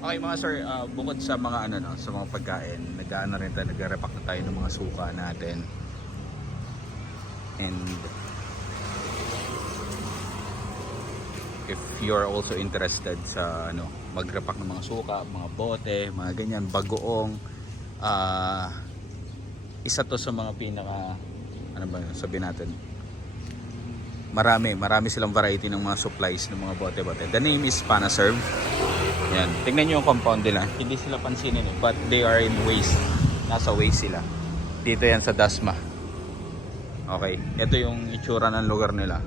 Okay mga sir, bukod sa mga ano no, sa mga pagkain, nag-aano rin tayo, nagre-repack na tayo ng mga suka natin. And if you're also interested sa ano, mag-repack ng mga suka, mga bote, mga ganyan, bagoong, isa to sa mga pinaka ano ba yun, sabihin natin, marami silang variety ng mga supplies ng mga bote-bote. The name is Panaserve. Yan, tingnan nyo yung compound nila, hindi sila pansinin eh, but they are in waste, nasa waste sila dito. Yan sa Dasma. Okay, ito yung itsura ng lugar nila.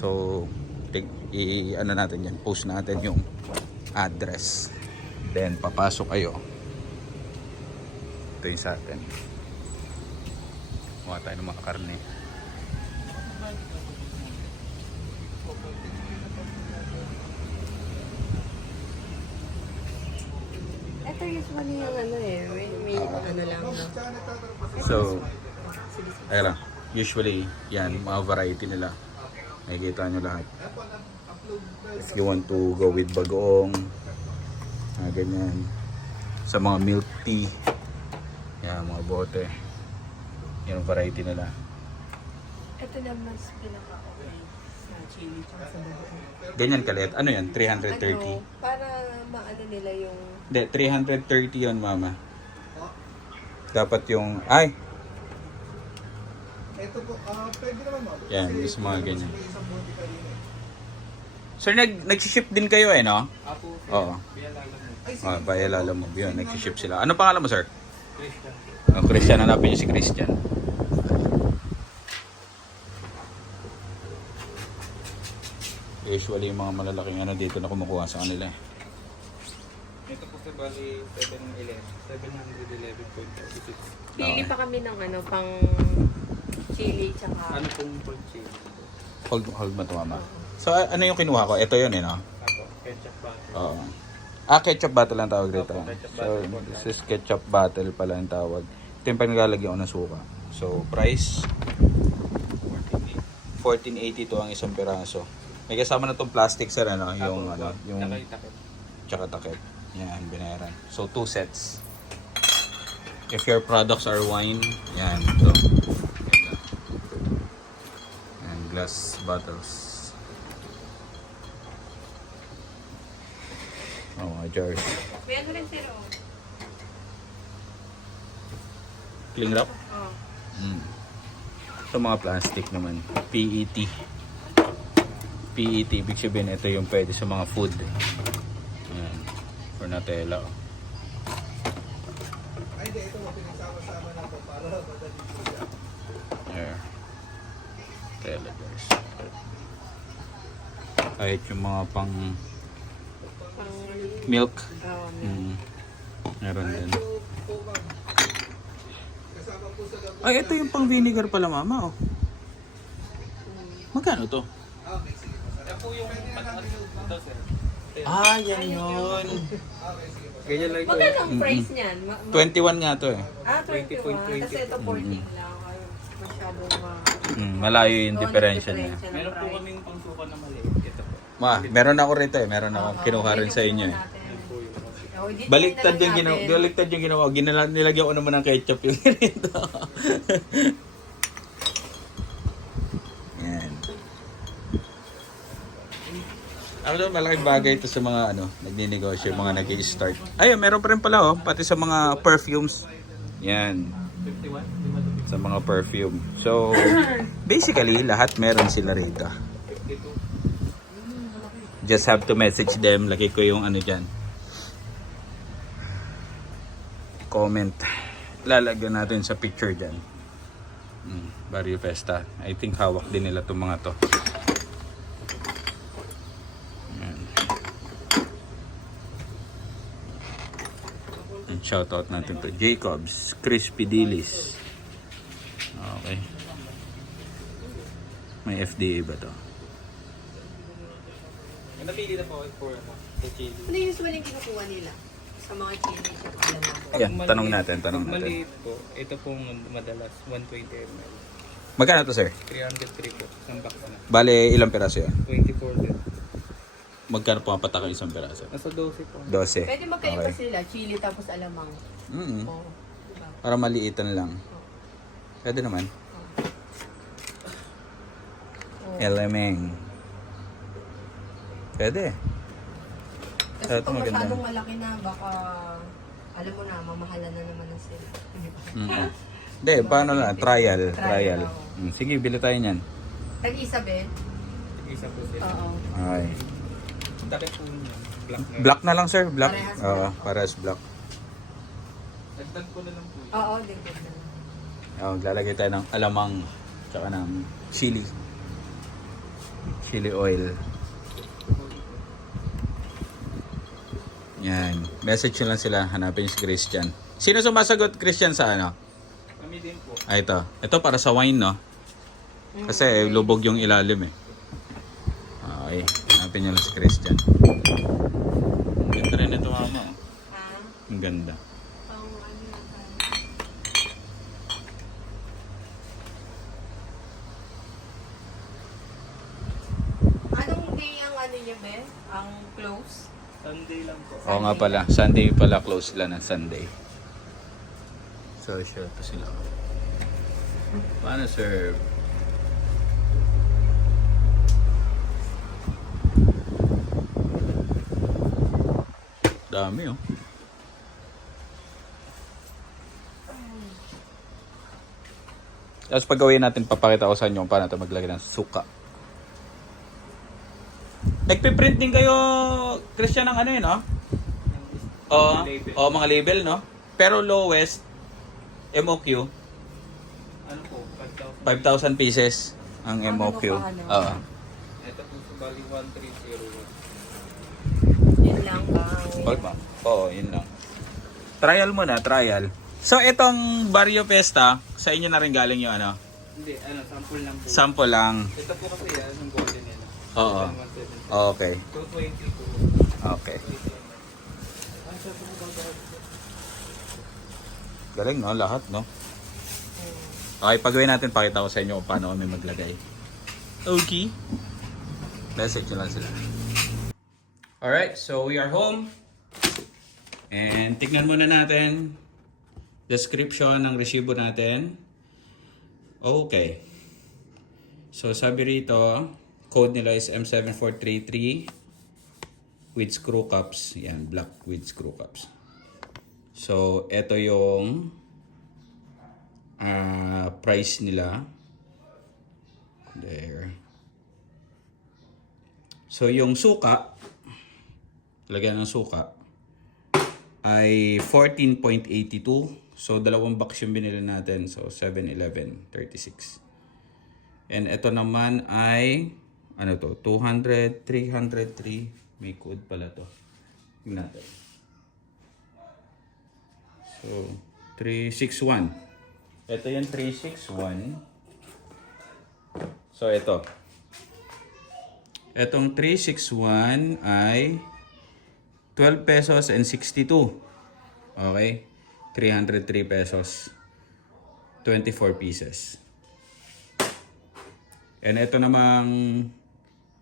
So ano natin yan, post natin yung address, then papasok kayo. Ito yung sa atin, kuha tayo ng mga karne. Ito usually yung ano eh, may ano lang. No? So ayun lang, usually yan, mga variety nila, nakikita nyo lahat. If you want to go with bagoong, ganyan, sa mga milk tea, yan, mga bote, yan ang variety nila. Ito na mas pinaka-okay sa chili tsaka sa bagoong. Ganyan kalit, ano yan, 330? Ano, para maano nila yung... Hindi, 330 yun mama. Dapat yung, ay! Ito po, pwede naman ma'am. Yan, gusto mga ganyan. Sir, nag-ship din kayo eh, no? Apo, Oo. Bayalala mo. Yun, nag-ship sila. Ano pangalan mo, sir? Christian. Christian, hanapin niyo si Christian. Usually yung mga malalaking ano dito na kumukuha sa kanila eh. Ito po sa bali 711.36. Pili pa kami ng ano, pang chili tsaka... Ano pong full chili? Hold mo ito, mama. So, ano yung kinuha ko? Ito yun eh, no? Apo, ketchup ba? Oo. Ketchup bottle ang tawag dito. Opo, ketchup So, bottle po. this is ketchup bottle pala yung tawag. Ito yung paglalagyan ko ng suka. So, price 14.80 to ang isang piraso. May kasama na tong plastic, sir, ano? Yung, ano, yung tsaka takip. Yan, binayaran. So, 2 sets. If your products are wine, yan, ito. And glass bottles. Oh, mga jars. May ano rin sir, oh. Cling wrap? Oh. Ito mga plastic naman. PET. PET, ibig sabihin ito yung pwede sa mga food. Ayan. For Nutella. Ay, di, ito mo, pinagsama-sama na po para madali po siya. Ayan. Nutella guys. Kahit yung mga pang Pang... milk. Oh, Meron din. Ito po ma'am. Kasama po sa gabon. Ay, ito yung pang vinegar pala, mama. Oh. Magkano to? Okay, sige po. Yan po yung ito sir. Yan yun. Okay, sige po. Ganyan lang magkano ang price niyan? 21 nga to eh. 20.20. Kasi ito 14 lang. Ay, masyadong Malayo yung diferensya niya. Meron po kaming pangsuka na maliit. Ito po. Meron ako rito eh. Meron ako kinuha rin sa inyo eh. Baliktad yung ginawa. Nilagyan ko naman ng ketchup yung ganito. Yan. Ano doon, malaking bagay ito sa mga ano, nagninegosyo, mga nag-i-start. Ayun, meron pa rin pala oh, pati sa mga perfumes. Yan. 51? Sa mga perfume. So, basically, lahat meron sila rito. 52. Just have to message them. Lagay ko yung ano dyan. Comment. Lalagyan natin sa picture dyan. Barrio Festa. I think hawak din nila itong mga to. Ayan. And shoutout natin to Jacobs, Crispy Dilis. Okay. May FDA ba to? Napili na po for chili. Ano usually yung kinukuha nila? Sa mga chili siya pala na po. Ayan, tanong natin. Maliit po, ito pong madalas 120 ml. Magkano to, sir? 303 po, isang box na. Bale, ilang piraso yan? 24 din. Magkano pumapatak ang isang peraso? Nasa 12 po. 12. Pwede magkaiba Okay. sila, chili tapos alamang. Mm. Oo. Diba? Para maliitan lang. Pwede naman. Oo. Elemeng. Pwede. Kasi Ito pag maganda. masyadong malaki na, baka, alam mo na, mamahalan na naman na sila. Diba? Mm. Hindi, paano na? Trial. Trial, Sige, bili tayo niyan. Tag-isa, be? Isa po sila. Oo. Okay. Takip po niya. Black na. Black na lang, sir. Black. Parehas Oo, black. parehas black. Dagdag ko na lang po. Oo, digdig na lang. Lalagay tayo ng alamang tsaka ng chili. Chili oil. Yan. Message nyo lang sila. Hanapin si Christian. Sino sumasagot, Christian, sa ano? Kami din po. Ito. Ito para sa wine, no? Kasi lubog yung ilalim, eh. Okay. Hanapin nyo lang si Christian. Ang ganda rin ito, mama. Oh. Ha? Ang ganda. Pang ano na tayo. Anong day ang ano niya, be? Ang close? Sunday lang po. Oo nga pala. Sunday pala. Close sila ng Sunday. So, sure pa sila. Paano, sir? Dami, oh. Tapos pag gawin natin, papakita ko sa inyo kung paano ito maglagay ng suka. Nagpiprint din kayo, Christian, ng ano yun, no? Oo, Label. oo, mga label, no? Pero lowest, MOQ, Ano po? 5,000. 5,000 pieces ang Ano MOQ. pa, ano? Oo. Ito po sa bali 1301. Yun lang ba? Oo, yun lang. Trial muna, trial. So, itong Barrio Fiesta, sa inyo na rin galing yung ano? Hindi, sample lang po. Sample lang. Ito po kasi yan, yung golden yan. Oo. 170. Okay. 220 po. Okay. Galing, no? Lahat, no? Okay, pagawin natin, pakita ko sa inyo kung paano kami maglagay. Okay. Message nyo lang sila. Alright, so we are home. And tignan muna natin description ng resibo natin. Okay. So sabi rito, code nila is M7433 with screw cups. Yan, black with screw cups. So, ito yung price nila. There. So, yung suka, lagyan ng suka, ay 14.82. So, dalawang box yung binili natin. So, 711, 36. And ito naman ay, ano to, 200, 303. May code pala to. Tingnan natin. So, 361. Ito yung 361. So, ito. Etong 361 ay 12 pesos and 62. Okay? 303 pesos. 24 pieces. And ito namang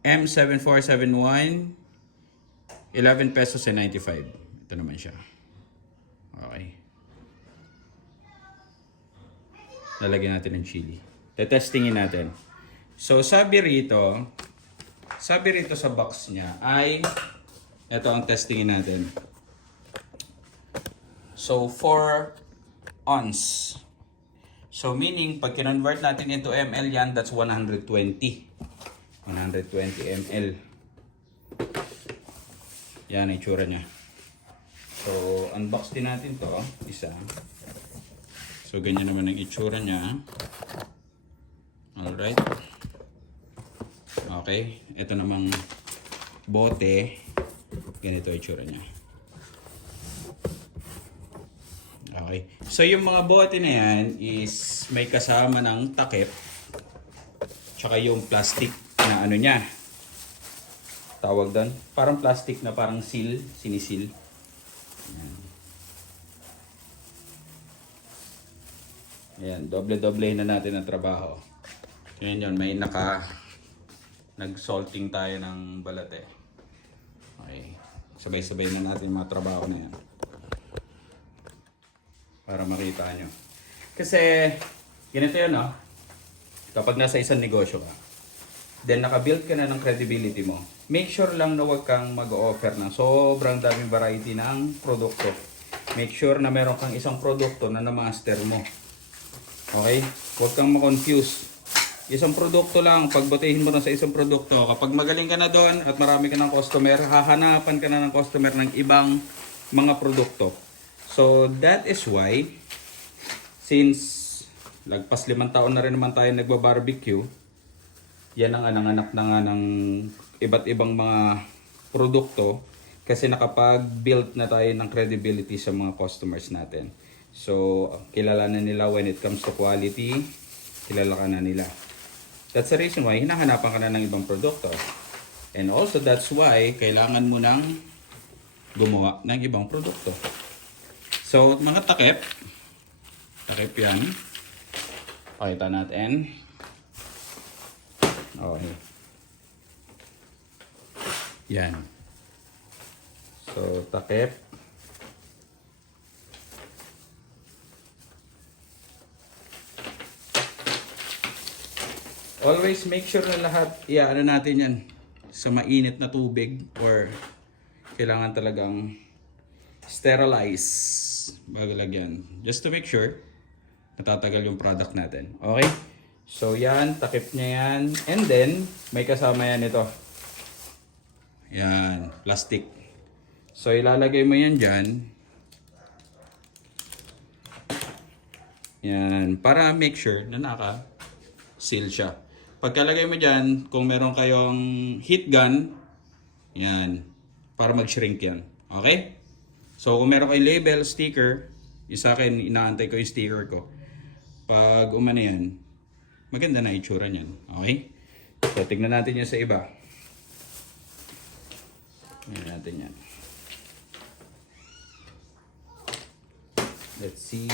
M7471, 11 pesos and 95. Ito naman siya. Okay. Lalagyan natin ng chili. Tetestingin natin. So, sabi rito sa box niya ay, ito ang testingin natin. So, 4 ounce. So, meaning, pag kinonvert natin into ml yan, that's 120. 120 ml. Yan ang itsura niya. So, unbox din natin to, isa. So, ganyan naman ang itsura niya. Alright. Okay. Ito namang bote. Ganito ang itsura niya. Okay. So, yung mga bote na yan is may kasama ng takip. Tsaka yung plastic na ano niya. Tawag doon. Parang plastic na parang seal. Sinisil. Ayan. Ayan. Doble-doble na natin ang trabaho. Ayan yun. May nag-salting tayo ng balat eh. Okay. Sabay-sabay na natin yung mga trabaho na yan. Para makita nyo. Kasi, ganito yun, no? Kapag nasa isang negosyo ka, then naka-build ka na ng credibility mo, make sure lang na huwag kang mag-offer ng sobrang daming variety ng produkto. Make sure na meron kang isang produkto na na-master mo. Okay? Huwag kang ma-confuse. Isang produkto lang, pagbutihin mo na sa isang produkto. Kapag magaling ka na doon at marami ka ng customer, hahanapan ka na ng customer ng ibang mga produkto. So, that is why, since lagpas 5 taon na rin naman tayo nagba-barbecue, yan ang anak na nga ng iba't ibang mga produkto kasi nakapag-build na tayo ng credibility sa mga customers natin. So, kilala na nila when it comes to quality, kilala ka na nila. That's the reason why hinahanapan ka na ng ibang produkto. And also, that's why kailangan mo nang gumawa ng ibang produkto. So, mga takip yan. Pakita natin. Okay. Yan. So, takip. Always make sure na lahat, ano natin yan sa mainit na tubig or kailangan talagang sterilize bago lagyan. Just to make sure natatagal yung product natin. Okay? So yan, takip niya yan. And then, may kasama yan ito. Yan, plastic. So ilalagay mo yan dyan. Yan, para make sure na naka-seal siya. Pagkalagay mo dyan, kung meron kayong heat gun, yan, para mag-shrink yan. Okay? So kung meron kayong label, sticker, yung sa akin, inaantay ko yung sticker ko. Pag umano yan, maganda na itsura niyan. Okay? So, tignan natin yan sa iba. Tignan natin yan. Let's see.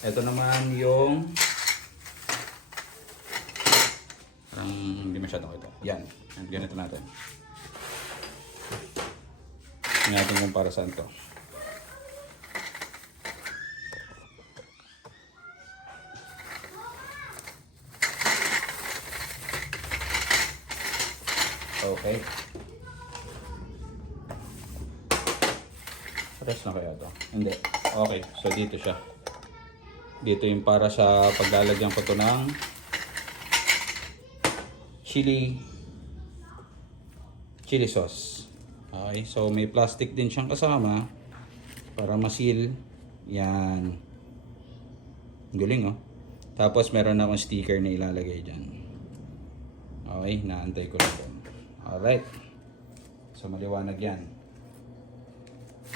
Ito naman yung parang hindi masyadong ito. Yan. Ganito natin. Tignan natin kung para saan to. Okay. Pares na kaya to? Hindi. Okay. So, dito siya. Dito yung para sa paglalagyan ko to ng chili sauce. Okay. So, may plastic din siyang kasama para masil. Yan. Galing, oh. Tapos, meron akong sticker na ilalagay dyan. Okay. Naantay ko lang. Alright. So, maliwanag yan.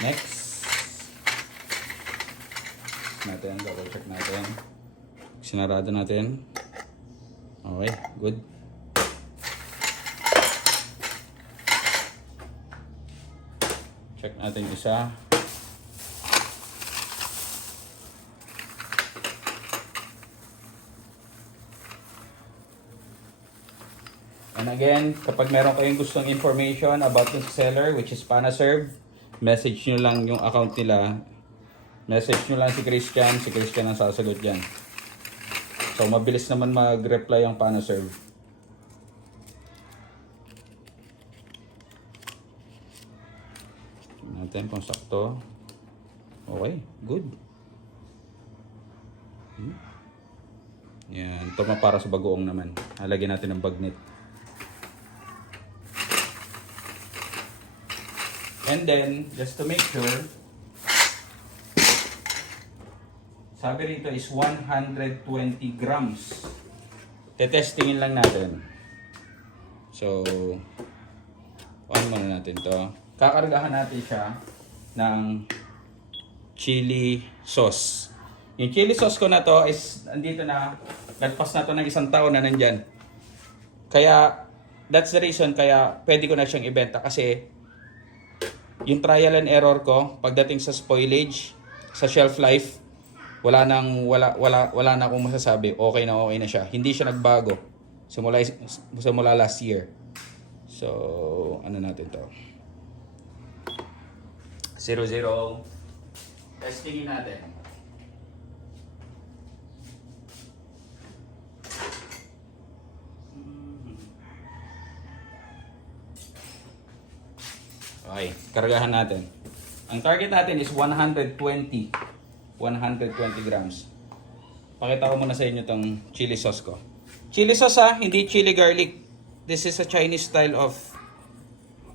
Next. Natin. Double check natin. Sinarado natin. Okay. Good. Check natin isa. And again, kapag meron kayong gustong information about the seller, which is Panaserve, message nyo lang yung account nila. Message nyo lang si Christian ang sasagot dyan. So, mabilis naman mag-reply ang Panaserve. Natin kung sakto. Okay, good. Yan, ito para sa bagoong naman. Halagyan natin ng bagnet. And then, just to make sure, sabi rito is 120 grams. Tetestingin lang natin. So, on muna natin to. Kakargahan natin siya ng chili sauce. Yung chili sauce ko na to is, andito na, nagpas na to ng 1 taon na nandyan. Kaya, that's the reason kaya pwede ko na siyang ibenta kasi yung trial and error ko pagdating sa spoilage, sa shelf life, wala na akong masasabi. Okay na siya. Hindi siya nagbago simula last year. So, ano natin to? 0-0. Testingin natin. Okay, kargahan natin. Ang target natin is 120 grams. Pakita ko muna sa inyo tong chili sauce ko. Chili sauce hindi chili garlic. This is a Chinese style of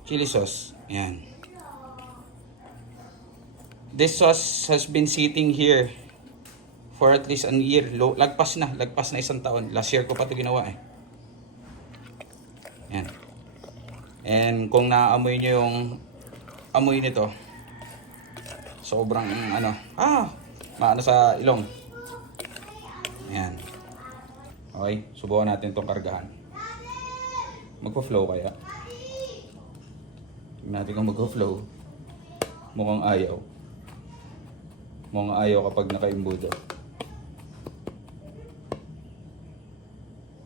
chili sauce. Ayan. This sauce has been sitting here for at least an year. Lagpas na 1 taon. Last year ko pa ito ginawa eh. Ayan. And kung naamoy nyo yung amoy nito, sobrang maano sa ilong. Ayan. Okay, subukan natin itong kargahan. Magpa-flow kaya? Tignan natin kung magpa-flow. Mukhang ayaw. Mukhang ayaw kapag naka-imbudo.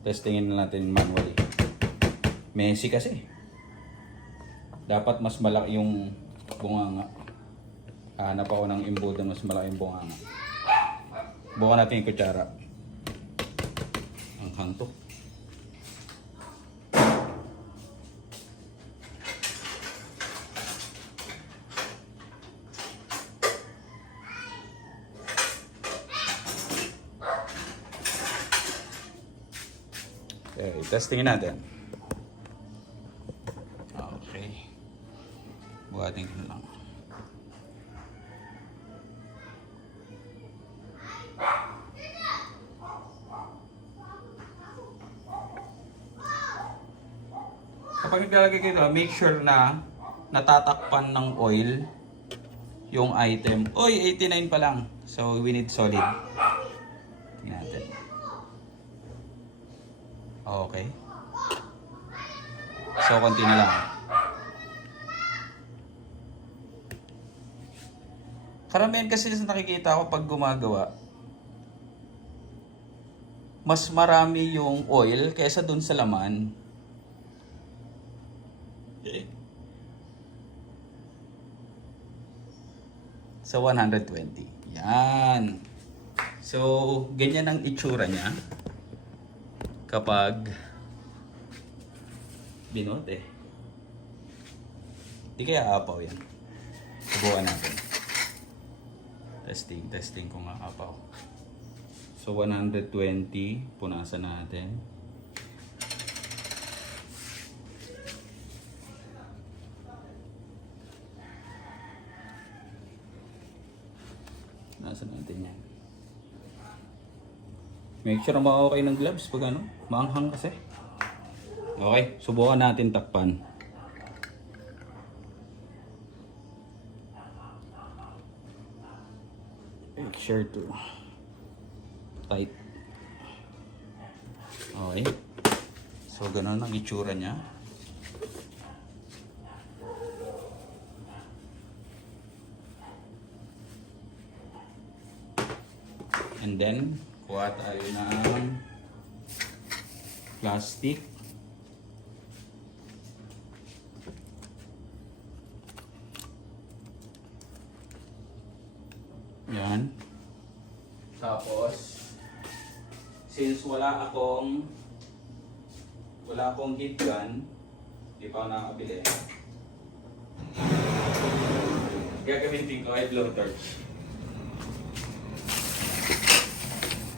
Testingin na natin manually. Messy kasi. Dapat mas malaki yung bunganga. Hanap ako ng imbudo mas malaki yung bunganga. Bukan natin yung kutsara. Ang kanto. Okay, testingin natin. Okay. Buhatin ko lang. Kapag naglalagay kayo ito, make sure na natatakpan ng oil yung item. Oy, 89 pa lang. So, we need solid. Tingnan natin. Okay. So, konti na lang. Karamihan kasi sa nakikita ko pag gumagawa, mas marami yung oil kaysa dun sa laman. Okay. So, 120. Yan. So, ganyan ang itsura niya kapag binote. Di kaya apaw yan. Subukan natin. Testing kung apaw. So, 120. Punasan natin. Punasan natin yan. Make sure na okay ng gloves pag ano, maanghang kasi. Okay, subukan natin takpan. Make sure to tight. Okay. So, ganun ang itsura niya. And then, kuha tayo ng plastic. Yan. Tapos, since wala akong heat gun, di pa ako nakakabili. Gagamitin ko ay blowtorch.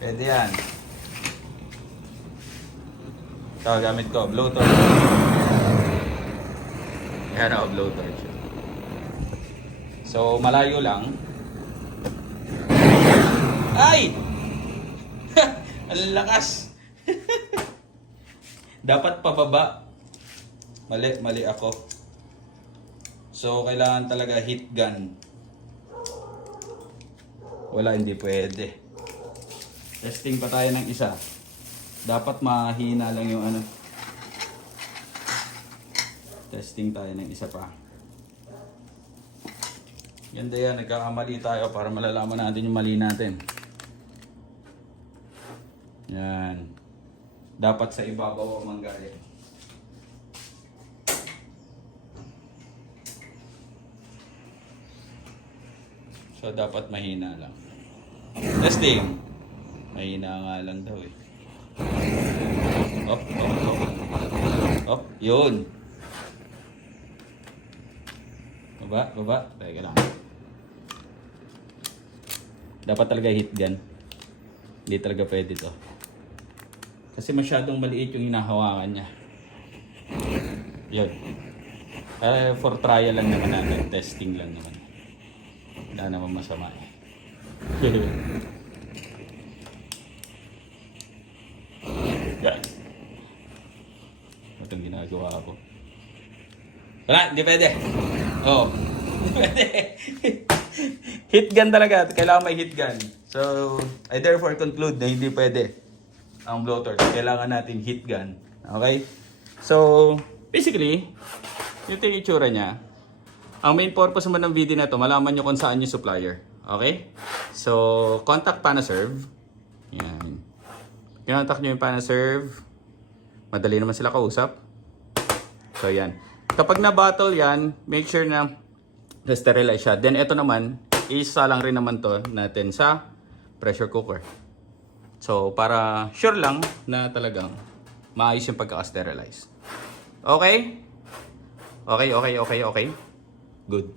Pwede yan. Ito, gamit ko, blowtorch. Yan ako, blowtorch. So, malayo lang. Ay! Ang lakas! Dapat pababa. Mali ako. So, kailangan talaga heat gun. Wala, hindi pwede. Testing pa tayo ng isa. Dapat mahina lang yung ano. Testing tayo ng isa pa. Ganda yan, nagkakamali tayo para malalaman natin yung mali natin. Yan. Dapat sa ibabaw ang manggaling. So, dapat mahina lang. Testing. Mahina nga lang daw eh. Op. Op, yun. Baba. Teka lang. Dapat talaga hit gun. Hindi talaga pwede to. Kasi masyadong maliit yung hinahawakan niya. Yun. For trial lang naman natin. Testing lang naman. Wala naman masama eh. Yan. Itong ginagawa ko. Wala, hindi pwede. Oo. Hindi pwede. Hit gun talaga. Kailangan may hit gun. So, I therefore conclude na hindi pwede ang blowtorch. Kailangan natin hit gun. Okay? So, basically, ito yung itsura niya. Ang main purpose naman ng video na to, malaman nyo kung saan yung supplier. Okay? So, contact Panaserve. Yan. Contact nyo yung Panaserve. Madali naman sila kausap. So, yan. Kapag na-battle yan, make sure na na-sterilize siya. Then, ito naman, isa lang rin naman to natin sa pressure cooker. So, para sure lang na talagang maayos yung pagkaka-sterilize. Okay? Okay. Good.